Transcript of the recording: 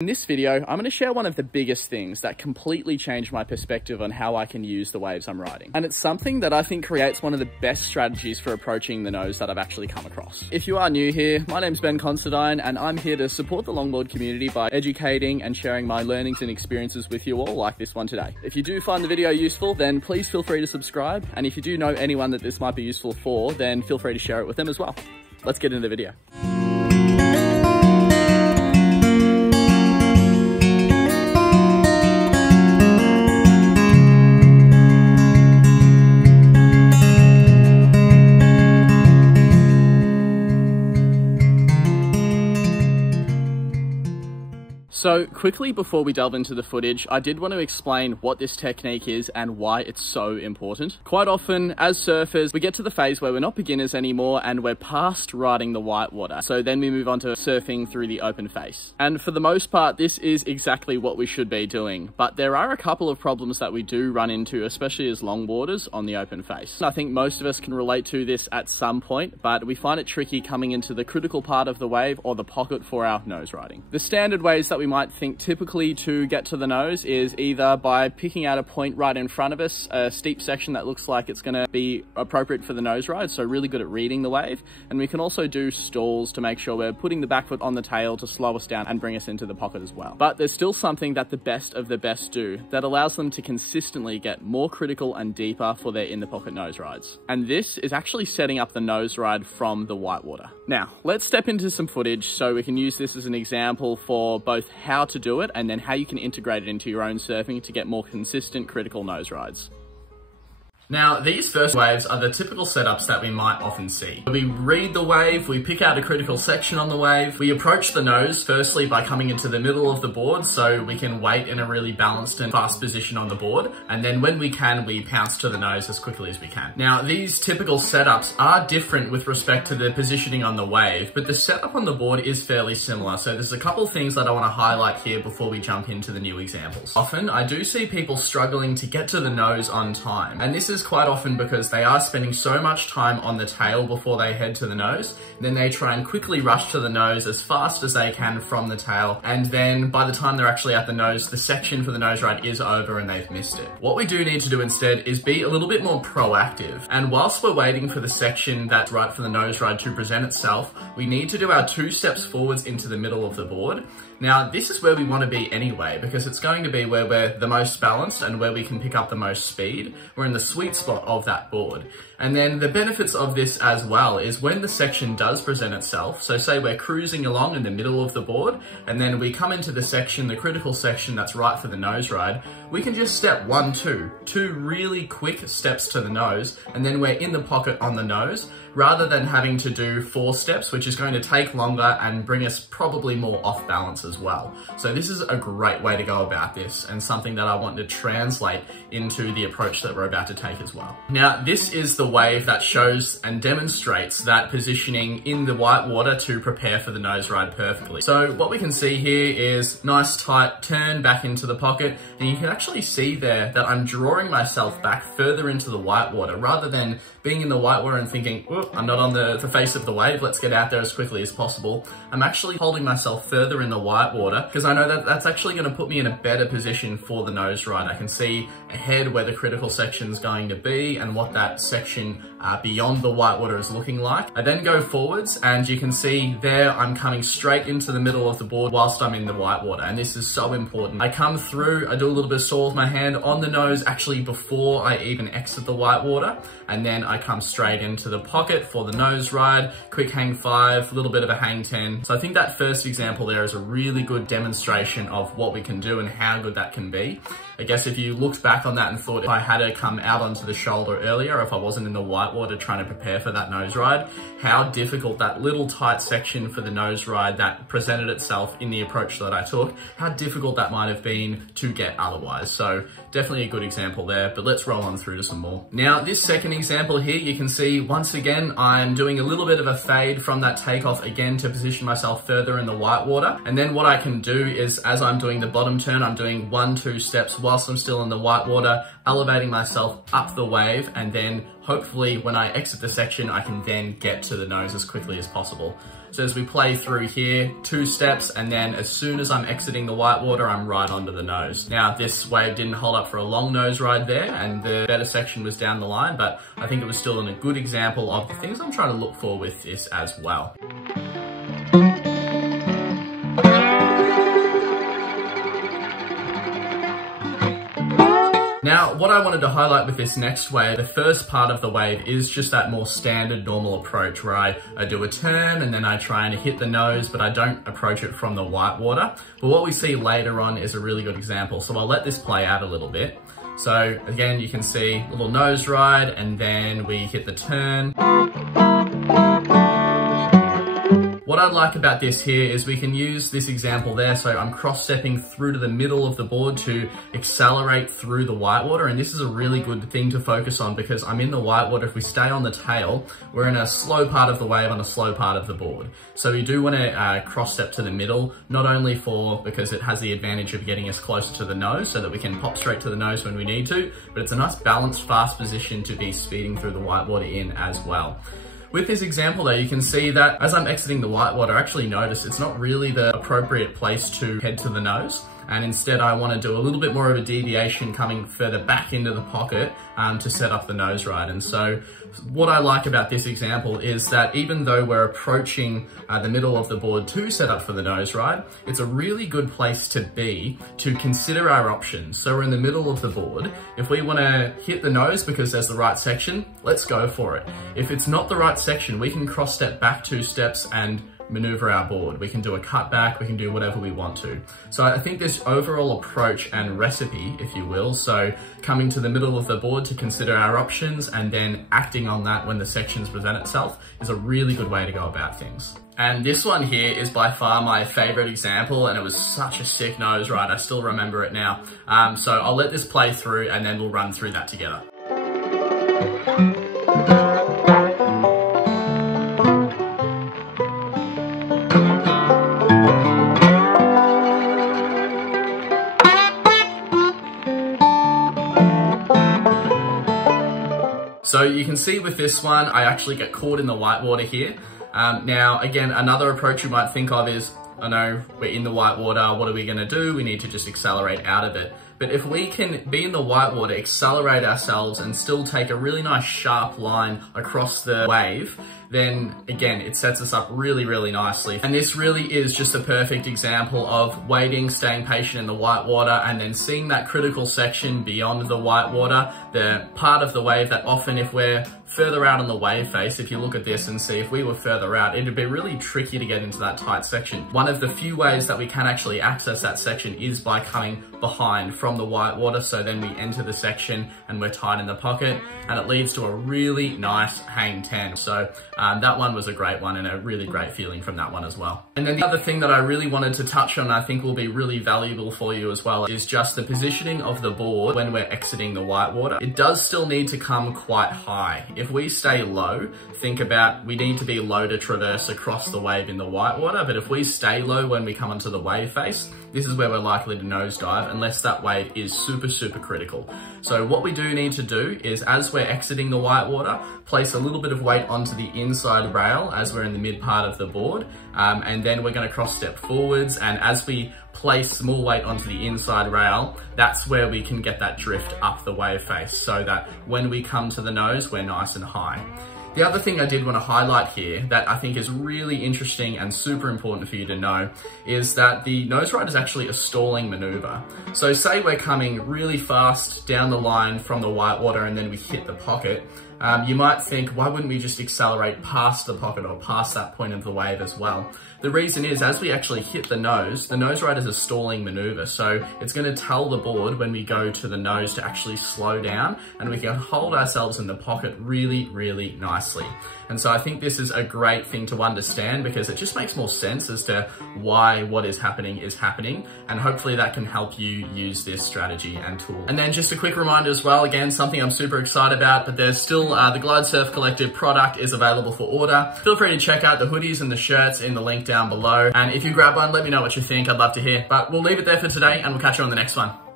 In this video, I'm going to share one of the biggest things that completely changed my perspective on how I can use the waves I'm riding. And it's something that I think creates one of the best strategies for approaching the nose that I've actually come across. If you are new here, my name's Considine, and I'm here to support the longboard community by educating and sharing my learnings and experiences with you all like this one today. If you do find the video useful, then please feel free to subscribe. And if you do know anyone that this might be useful for, then feel free to share it with them as well. Let's get into the video. So quickly before we delve into the footage, I did want to explain what this technique is and why it's so important. Quite often as surfers, we get to the phase where we're not beginners anymore and we're past riding the whitewater. So then we move on to surfing through the open face. And for the most part, this is exactly what we should be doing. But there are a couple of problems that we do run into, especially as longboarders on the open face. I think most of us can relate to this at some point, but we find it tricky coming into the critical part of the wave or the pocket for our nose riding. The standard ways that we might think typically to get to the nose is either by picking out a point right in front of us, a steep section that looks like it's going to be appropriate for the nose ride, so really good at reading the wave. And we can also do stalls to make sure we're putting the back foot on the tail to slow us down and bring us into the pocket as well. But there's still something that the best of the best do that allows them to consistently get more critical and deeper for their in the pocket nose rides. And this is actually setting up the nose ride from the whitewater. Now, let's step into some footage so we can use this as an example for both how to do it and then how you can integrate it into your own surfing to get more consistent critical nose rides. Now, these first waves are the typical setups that we might often see. We read the wave, we pick out a critical section on the wave, we approach the nose firstly by coming into the middle of the board so we can wait in a really balanced and fast position on the board, and then when we can, we pounce to the nose as quickly as we can. Now, these typical setups are different with respect to the positioning on the wave, but the setup on the board is fairly similar, so there's a couple of things that I want to highlight here before we jump into the new examples. Often, I do see people struggling to get to the nose on time, and this is quite often because they are spending so much time on the tail before they head to the nose. Then they try and quickly rush to the nose as fast as they can from the tail, and then by the time they're actually at the nose, the section for the nose ride is over and they've missed it. What we do need to do instead is be a little bit more proactive, and whilst we're waiting for the section that's right for the nose ride to present itself, we need to do our 2 steps forwards into the middle of the board. Now, this is where we want to be anyway, because it's going to be where we're the most balanced and where we can pick up the most speed. We're in the sweet spot of that board. And then the benefits of this as well is when the section does present itself, so say we're cruising along in the middle of the board, and then we come into the section, the critical section that's right for the nose ride, we can just step 1, 2 really quick steps to the nose, and then we're in the pocket on the nose, rather than having to do 4 steps, which is going to take longer and bring us probably more off balance as well. So this is a great way to go about this, and something that I want to translate into the approach that we're about to take as well. Now, this is the wave that shows and demonstrates that positioning in the whitewater to prepare for the nose ride perfectly. So what we can see here is nice tight turn back into the pocket, and you can actually see there that I'm drawing myself back further into the whitewater rather than being in the whitewater and thinking, oh, I'm not on the face of the wave, let's get out there as quickly as possible. I'm actually holding myself further in the whitewater because I know that that's actually going to put me in a better position for the nose ride. I can see ahead where the critical section is going to be and what that section beyond the whitewater is looking like. I then go forwards, and you can see there I'm coming straight into the middle of the board whilst I'm in the whitewater, and this is so important. I come through, I do a little bit of stall with my hand on the nose actually before I even exit the whitewater, and then I come straight into the pocket for the nose ride, quick hang 5, a little bit of a hang 10. So I think that first example there is a really good demonstration of what we can do and how good that can be. I guess if you looked back on that and thought if I had to come out onto the shoulder earlier, if I wasn't in the whitewater trying to prepare for that nose ride, how difficult that little tight section for the nose ride that presented itself in the approach that I took, how difficult that might have been to get otherwise. So definitely a good example there, but let's roll on through to some more. Now, this second example here, you can see once again, I'm doing a little bit of a fade from that takeoff again to position myself further in the whitewater. And then what I can do is, as I'm doing the bottom turn, I'm doing 1, 2 steps whilst I'm still in the whitewater, elevating myself up the wave and then hopefully when I exit the section, I can then get to the nose as quickly as possible. So as we play through here, 2 steps, and then as soon as I'm exiting the whitewater, I'm right onto the nose. Now, this wave didn't hold up for a long nose ride there, and the better section was down the line, but I think it was still a good example of the things I'm trying to look for with this as well. Now, what I wanted to highlight with this next wave, the first part of the wave is just that more standard normal approach where I do a turn and then I try and hit the nose, but I don't approach it from the whitewater. But what we see later on is a really good example. So I'll let this play out a little bit. So again, you can see a little nose ride and then we hit the turn. What I like about this here is we can use this example there. So I'm cross-stepping through to the middle of the board to accelerate through the whitewater. And this is a really good thing to focus on because I'm in the whitewater. If we stay on the tail, we're in a slow part of the wave on a slow part of the board. So we do want to cross-step to the middle, not only because it has the advantage of getting us closer to the nose so that we can pop straight to the nose when we need to, but it's a nice balanced, fast position to be speeding through the whitewater in as well. With this example though, you can see that as I'm exiting the whitewater, I actually notice it's not really the appropriate place to head to the nose. And instead I want to do a little bit more of a deviation coming further back into the pocket to set up the nose ride. And so what I like about this example is that even though we're approaching the middle of the board to set up for the nose ride, it's a really good place to be to consider our options. So we're in the middle of the board. If we want to hit the nose because there's the right section, let's go for it. If it's not the right section, we can cross step back 2 steps and maneuver our board. We can do a cutback, we can do whatever we want to. So I think this overall approach and recipe, if you will, so coming to the middle of the board to consider our options and then acting on that when the sections present itself is a really good way to go about things. And this one here is by far my favorite example, and it was such a sick nose ride. I still remember it now. So I'll let this play through and then we'll run through that together. So you can see with this one, I actually get caught in the whitewater here. Now, again, another approach you might think of is, I know we're in the whitewater, what are we gonna do? We need to just accelerate out of it. But if we can be in the whitewater, accelerate ourselves and still take a really nice sharp line across the wave, then again, it sets us up really, really nicely. And this really is just a perfect example of waiting, staying patient in the whitewater, and then seeing that critical section beyond the whitewater, the part of the wave that often if we're further out on the wave face, if you look at this and see if we were further out, it'd be really tricky to get into that tight section. One of the few ways that we can actually access that section is by coming behind from the whitewater, so then we enter the section and we're tight in the pocket, and it leads to a really nice hang 10. So that one was a great one and a really great feeling from that one as well. And then the other thing that I really wanted to touch on, I think will be really valuable for you as well, is just the positioning of the board when we're exiting the whitewater. It does still need to come quite high. If we stay low, think about, we need to be low to traverse across the wave in the whitewater, but if we stay low when we come onto the wave face, this is where we're likely to nosedive unless that wave is super, super critical. So what we do need to do is, as we're exiting the whitewater, place a little bit of weight onto the inside rail as we're in the mid part of the board, and then we're going to cross step forwards, and as we place more weight onto the inside rail, that's where we can get that drift up the wave face so that when we come to the nose, we're nice and high. The other thing I did want to highlight here that I think is really interesting and super important for you to know is that the nose ride is actually a stalling maneuver. So say we're coming really fast down the line from the whitewater and then we hit the pocket. You might think, why wouldn't we just accelerate past the pocket or past that point of the wave as well? The reason is, as we actually hit the nose ride is a stalling maneuver. So it's going to tell the board when we go to the nose to actually slow down, and we can hold ourselves in the pocket really, really nicely. And so I think this is a great thing to understand because it just makes more sense as to why what is happening, and hopefully that can help you use this strategy and tool. And then just a quick reminder as well, again, something I'm super excited about, but there's still the Glide Surf Collective product is available for order. Feel free to check out the hoodies and the shirts in the link down below. And if you grab one, let me know what you think. I'd love to hear. But we'll leave it there for today and we'll catch you on the next one.